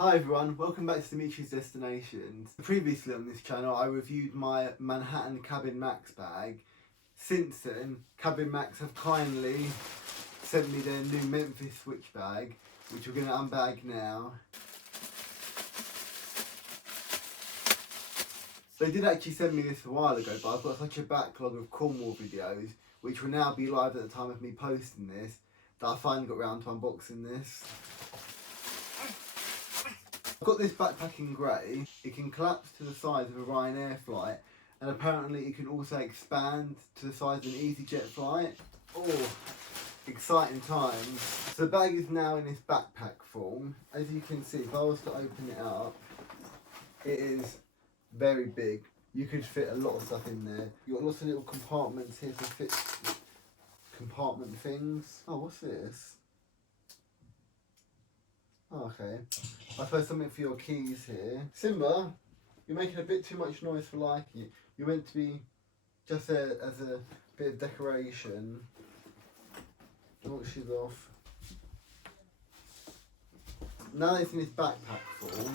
Hi everyone, welcome back to Demetri's Destinations. Previously on this channel I reviewed my Manhattan Cabin Max bag. Since then, Cabin Max have kindly sent me their new Memphis switch bag, which we're going to unbag now. They did actually send me this a while ago, but I've got such a backlog of Cornwall videos, which will now be live at the time of me posting this, that I finally got around to unboxing this. I've got this backpack in grey. It can collapse to the size of a Ryanair flight, and apparently it can also expand to the size of an EasyJet flight. Oh, exciting times. So the bag is now in this backpack form. As you can see, if I was to open it up, it is very big. You could fit a lot of stuff in there. You've got lots of little compartments here to fit compartment things. Oh, what's this? Oh, okay. I suppose something for your keys here. Simba, you're making a bit too much noise for liking it. You're meant to be just there as a bit of decoration. Oh, she's off. Now that it's in this backpack form,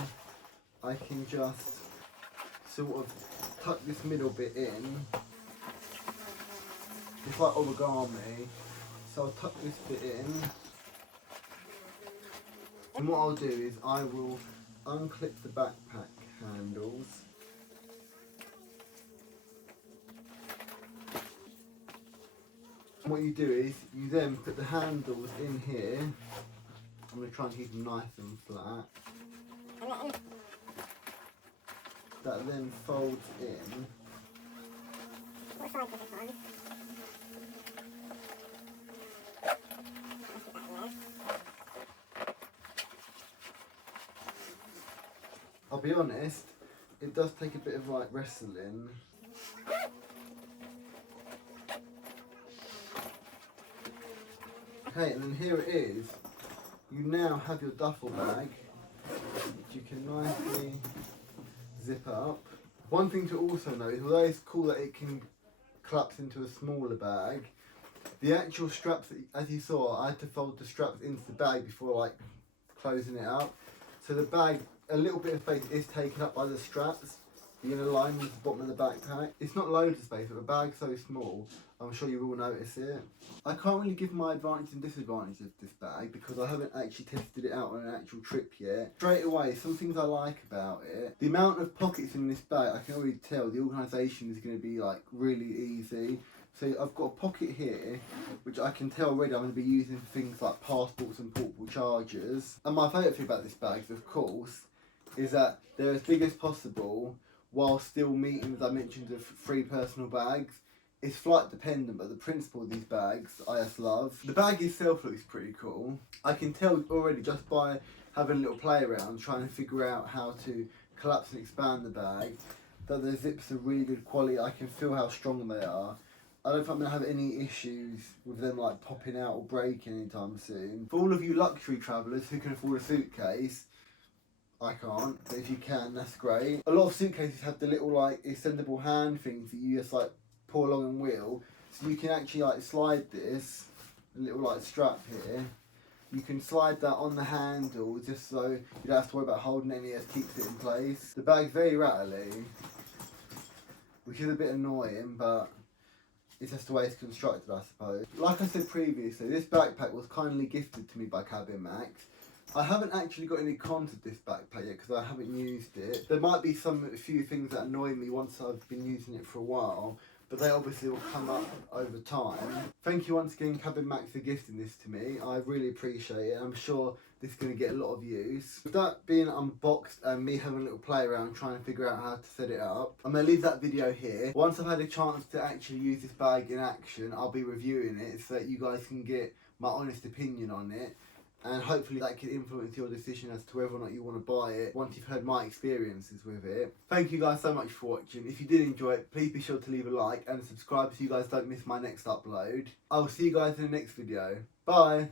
I can just sort of tuck this middle bit in. It's like origami. So I'll tuck this bit in. And what I'll do is I will unclip the backpack handles. And what you do is you then put the handles in here. I'm going to try and keep them nice and flat. That then folds in. What side does it on? I'll be honest, it does take a bit of like wrestling. Okay, and then here it is. You now have your duffel bag, which you can nicely zip up. One thing to also note is, although it's cool that it can collapse into a smaller bag, the actual straps, as you saw, I had to fold the straps into the bag before like closing it up. So the bag, a little bit of space is taken up by the straps. You're going to line with the bottom of the backpack. It's not loads of space, but the bag's so small, I'm sure you will notice it. I can't really give my advantage and disadvantage of this bag because I haven't actually tested it out on an actual trip yet. Straight away, some things I like about it. The amount of pockets in this bag, I can already tell the organisation is going to be like really easy. So I've got a pocket here, which I can tell already I'm going to be using for things like passports and portable chargers. And my favourite thing about this bag, of course, is that they're as big as possible while still meeting, as I mentioned, the free personal bags. It's flight dependent, but the principle of these bags I just love. The bag itself looks pretty cool. I can tell already just by having a little play around, trying to figure out how to collapse and expand the bag, that the zips are really good quality. I can feel how strong they are. I don't think I'm going to have any issues with them like popping out or breaking anytime soon. For all of you luxury travellers who can afford a suitcase, I can't, but if you can, that's great. A lot of suitcases have the little like extendable hand things that you just like pull along and wheel. So you can actually like slide this, a little like strap here. You can slide that on the handle just so you don't have to worry about holding it, and it just keeps it in place. The bag's very rattly, which is a bit annoying, but it's just the way it's constructed, I suppose. Like I said previously, this backpack was kindly gifted to me by Cabin Max. I haven't actually got any cons of this backpack yet because I haven't used it. There might be a few things that annoy me once I've been using it for a while, but they obviously will come up over time. Thank you once again, Cabin Max, for gifting this to me. I really appreciate it. I'm sure this is going to get a lot of use. With that being unboxed and me having a little play around trying to figure out how to set it up, I'm going to leave that video here. Once I've had a chance to actually use this bag in action, I'll be reviewing it so that you guys can get my honest opinion on it. And hopefully that can influence your decision as to whether or not you want to buy it once you've heard my experiences with it. Thank you guys so much for watching. If you did enjoy it, please be sure to leave a like and subscribe so you guys don't miss my next upload. I'll see you guys in the next video. Bye!